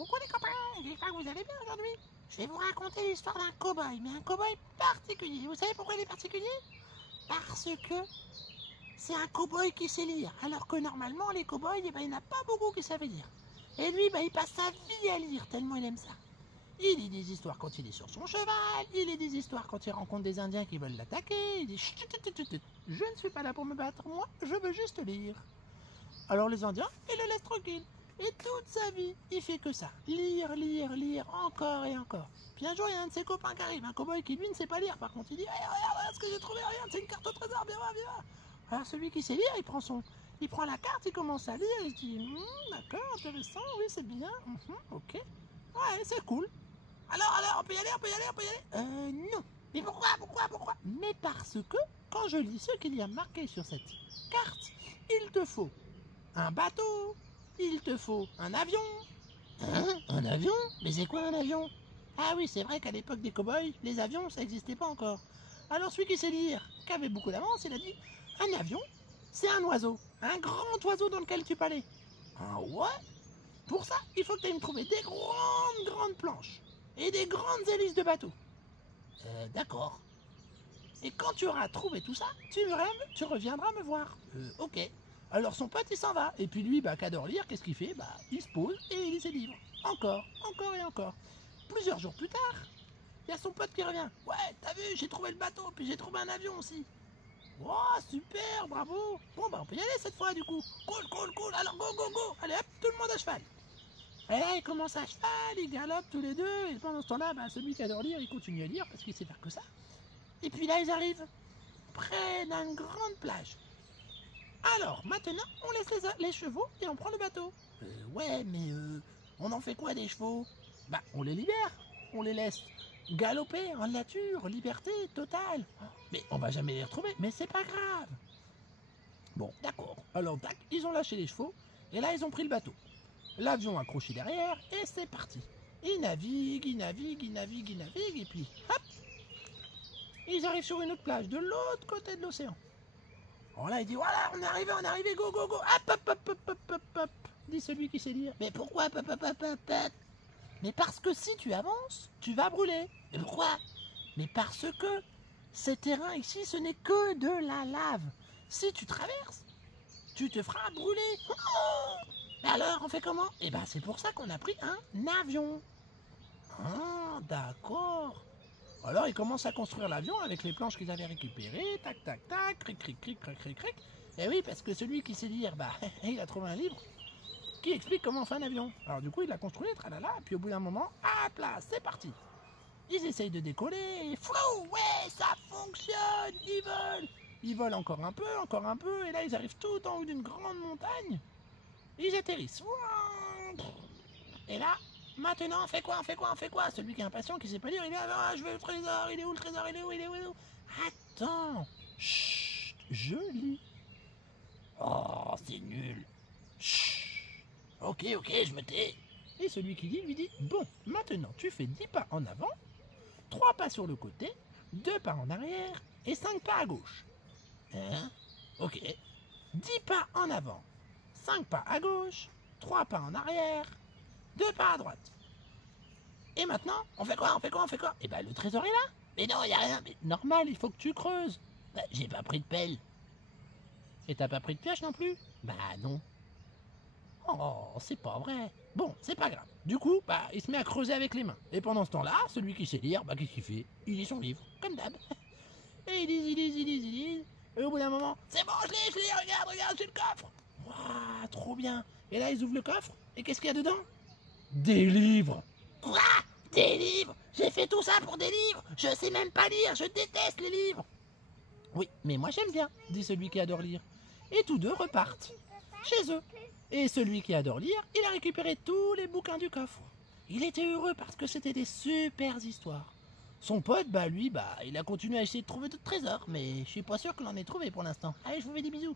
Coucou les copains, j'espère que vous allez bien aujourd'hui. Je vais vous raconter l'histoire d'un cow-boy, mais un cow-boy particulier. Vous savez pourquoi il est particulier? Parce que c'est un cow-boy qui sait lire, alors que normalement les cow-boys, il n'y en a pas beaucoup qui savent lire. Et lui, il passe sa vie à lire, tellement il aime ça. Il lit des histoires quand il est sur son cheval, il lit des histoires quand il rencontre des Indiens qui veulent l'attaquer, il dit chut, chut, chut, chut, je ne suis pas là pour me battre, moi, je veux juste lire. Alors les Indiens, ils le laissent tranquille. Et toute sa vie, il fait que ça. Lire, lire, lire, encore et encore. Puis un jour, il y a un de ses copains qui arrive, un cow-boy qui lui ne sait pas lire. Par contre, il dit hey, regarde ce que j'ai trouvé, regarde, c'est une carte au trésor, viens voir, viens voir. Alors celui qui sait lire, il prend la carte, il commence à lire, il dit d'accord, intéressant, oui, c'est bien, ok. Ouais, c'est cool. Alors, on peut y aller, on peut y aller, on peut y aller. Non. Mais pourquoi? Mais parce que, quand je lis ce qu'il y a marqué sur cette carte, il te faut un bateau, il te faut un avion. Hein? Un avion? Mais c'est quoi un avion? Ah oui, c'est vrai qu'à l'époque des cow-boys, les avions, ça n'existait pas encore. Alors celui qui sait lire, qui avait beaucoup d'avance, il a dit un avion, c'est un oiseau, un grand oiseau dans lequel tu peux aller. Ah ouais? Pour ça, il faut que tu ailles me trouver des grandes planches et des grandes hélices de bateau. D'accord. Et quand tu auras trouvé tout ça, tu reviendras me voir. Ok. Alors son pote il s'en va. Et puis lui, qui adore lire, qu'est-ce qu'il fait? Il se pose et il lit ses livres. Encore et encore. Plusieurs jours plus tard, il y a son pote qui revient. Ouais, t'as vu, j'ai trouvé le bateau, puis j'ai trouvé un avion aussi. Oh, super, bravo. Bon, on peut y aller cette fois du coup. Cool. Alors go. Allez hop, tout le monde à cheval. Et là, il commence à cheval, ils galopent tous les deux. Et pendant ce temps-là, celui qui adore lire, il continue à lire parce qu'il sait faire que ça. Et puis là, ils arrivent près d'une grande plage. Alors, maintenant, on laisse les chevaux et on prend le bateau. Ouais, mais on en fait quoi des chevaux? On les libère. On les laisse galoper en nature, liberté totale. Mais on va jamais les retrouver, mais c'est pas grave. Bon, d'accord. Alors, tac, ils ont lâché les chevaux et là, ils ont pris le bateau. L'avion accroché derrière et c'est parti. Ils naviguent, et puis hop, ils arrivent sur une autre plage de l'autre côté de l'océan. Alors là, il dit voilà, on est arrivé, go. Hop, dit celui qui sait lire. Mais pourquoi, hop? Mais parce que si tu avances, tu vas brûler. Mais pourquoi? Mais parce que ces terrains ici, ce n'est que de la lave. Si tu traverses, tu te feras brûler. Mais alors, on fait comment? C'est pour ça qu'on a pris un avion. Ah, d'accord. Alors, ils commencent à construire l'avion avec les planches qu'ils avaient récupérées. Tac, cric. Et oui, parce que celui qui sait lire, il a trouvé un livre qui explique comment on fait un avion. Alors du coup, il a construit, tralala, et puis au bout d'un moment, hop là, c'est parti. Ils essayent de décoller, et flou, ouais, ça fonctionne, ils volent encore un peu, et là, ils arrivent tout en haut d'une grande montagne. Ils atterrissent. Et là, maintenant, on fait quoi? Celui qui est impatient, qui sait pas lire, il est là, je veux le trésor, il est où le trésor, il est où? Attends, chut, je lis. Oh, c'est nul. Chut. Ok, je me tais. Et celui qui lit lui dit, bon, maintenant tu fais 10 pas en avant, 3 pas sur le côté, 2 pas en arrière et 5 pas à gauche. Hein? Ok. 10 pas en avant, 5 pas à gauche, 3 pas en arrière, 2 pas à droite. Et maintenant, on fait quoi? Le trésor est là. Mais non, il n'y a rien. Mais normal, il faut que tu creuses. J'ai pas pris de pelle. Et t'as pas pris de pioche non plus? Non. Oh, c'est pas vrai. Bon, c'est pas grave. Du coup, il se met à creuser avec les mains. Et pendant ce temps-là, celui qui sait lire, qu'est-ce qu'il fait? Il lit son livre, comme d'hab. Et il lise. Et au bout d'un moment, c'est bon, je lis, regarde, c'est le coffre. Waouh, trop bien. Et là, ils ouvrent le coffre. Et qu'est-ce qu'il y a dedans? Des livres. Quoi? Des livres? J'ai fait tout ça pour des livres? Je sais même pas lire, je déteste les livres. Oui, mais moi j'aime bien, dit celui qui adore lire. Et tous deux repartent chez eux. Et celui qui adore lire, il a récupéré tous les bouquins du coffre. Il était heureux parce que c'était des super histoires. Son pote, lui, il a continué à essayer de trouver d'autres trésors, mais je suis pas sûr qu'il en ait trouvé pour l'instant. Allez, je vous fais des bisous.